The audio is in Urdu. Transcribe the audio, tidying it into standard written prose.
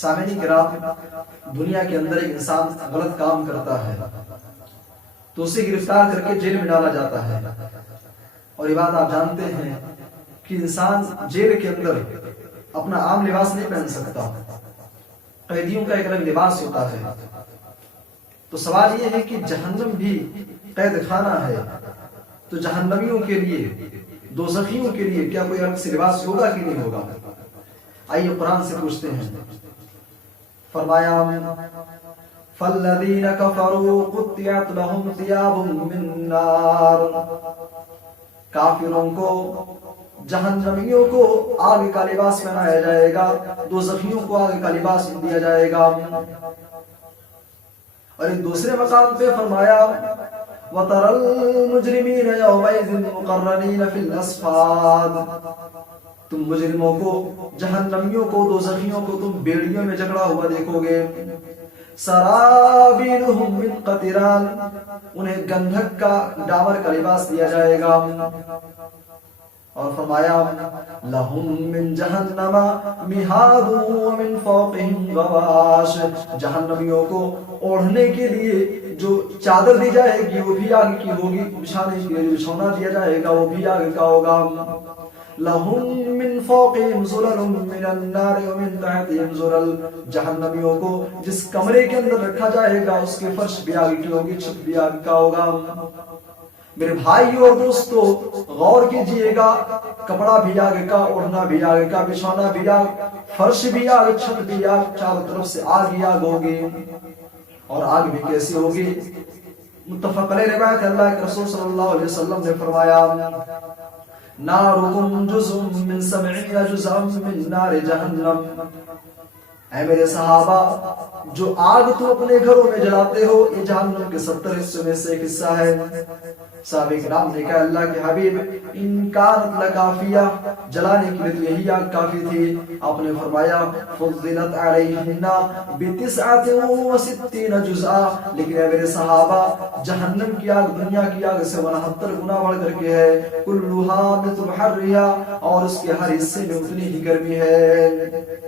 سامعین کرام، دنیا کے اندر ایک انسان غلط کام کرتا ہے تو اسے گرفتار کر کے جیل میں ڈالا جاتا ہے، اور یہ بات آپ جانتے ہیں کہ انسان جیل کے اندر اپنا عام لباس نہیں پہن سکتا، قیدیوں کا ایک الگ لباس ہوتا ہے۔ تو سوال یہ ہے کہ جہنم بھی قید خانہ ہے، تو جہنمیوں کے لیے، دوزخیوں کے لیے کیا کوئی الگ سے لباس ہوگا کہ نہیں ہوگا؟ آئیے قرآن سے پوچھتے ہیں۔ فرمایا فَالَّذِينَ كَفَرُوا قُطِّعَتْ لَهُمْ ثِيَابٌ مِّن نَّارٍ، کافروں کو، جہنمیوں کو آگ کا لباس پہنایا جائے گا، دوزخیوں کو آگ کا لباس دیا جائے گا۔ اور ایک دوسرے مقام پہ فرمایا وَتَرَى الْمُجْرِمِينَ يَوْمَئِذٍ مُقَرَّنِينَ فِي الْأَصْفَادِ، تم مجرموں کو، جہنمیوں کو، دوزخیوں کو تم بیڑیوں میں جکڑا ہوا دیکھو گے۔ سَرَابِيلُهُم مِّن قَطِرَانٍ، انہیں گندھک کا، ڈاور کا لباس دیا جائے گا۔ اور فرمایا لَهُم مِّن جَهَنَّمَ مِهَادٌ وَمِن فَوْقِهِمْ غَوَاشٍ، جہنمیوں کو اوڑھنے کے لیے جو چادر دی جائے گی وہ بھی آگ کی ہوگی، بچھانے کے لیے بچھونا دیا جائے گا وہ بھی آگ کا ہوگا۔ لَهُم مِّن فَوْقِهِمْ ظُلَلٌ مِّنَ النَّارِ وَمِن تَحْتِهِمْ ظُلَلٌ، جہنمیوں کو جس کمرے کے اندر رکھا جائے گا اس کے فرش بھی آگ کی ہوگی، چھت بھی آگ کا ہوگا۔ میرے بھائیو اور دوستو، غور کیجئے گا، کپڑا بھی آگ کا، اوڑھنا بھی آگ کا، بچھونا بھی آگ، فرش بھی آگ، چھت بھی آگ، چاروں طرف سے آگ ہی آگ ہوگی۔ اور آگ بھی کیسی ہوگی؟ متفق علیہ روایت ہے، اللہ کے رسول صلی اللہ علیہ وسلم نے فرمایا نارکم جزء من 70 جزءا من نار جہنم، اے میرے صحابہ، جو آگ تم اپنے گھروں میں جلاتے ہو یہ جہنم کے 70 حصوں میں سے ایک حصہ ہے۔ صحابہ کرام نے کہا اللہ کے حبیب ان کانت لکافیہ، جلانے کے لیے یہی آگ کافی تھی۔ آپ نے فرمایا فضلت علیہن ب69 جزءا، لیکن اے میرے صحابہ جہنم کی آگ دنیا کی آگ سے 69 گنا بڑھ کر کے ہے، کلھا مثل حرھا، اور اس کے ہر حصے میں اتنی ہی گرمی ہے۔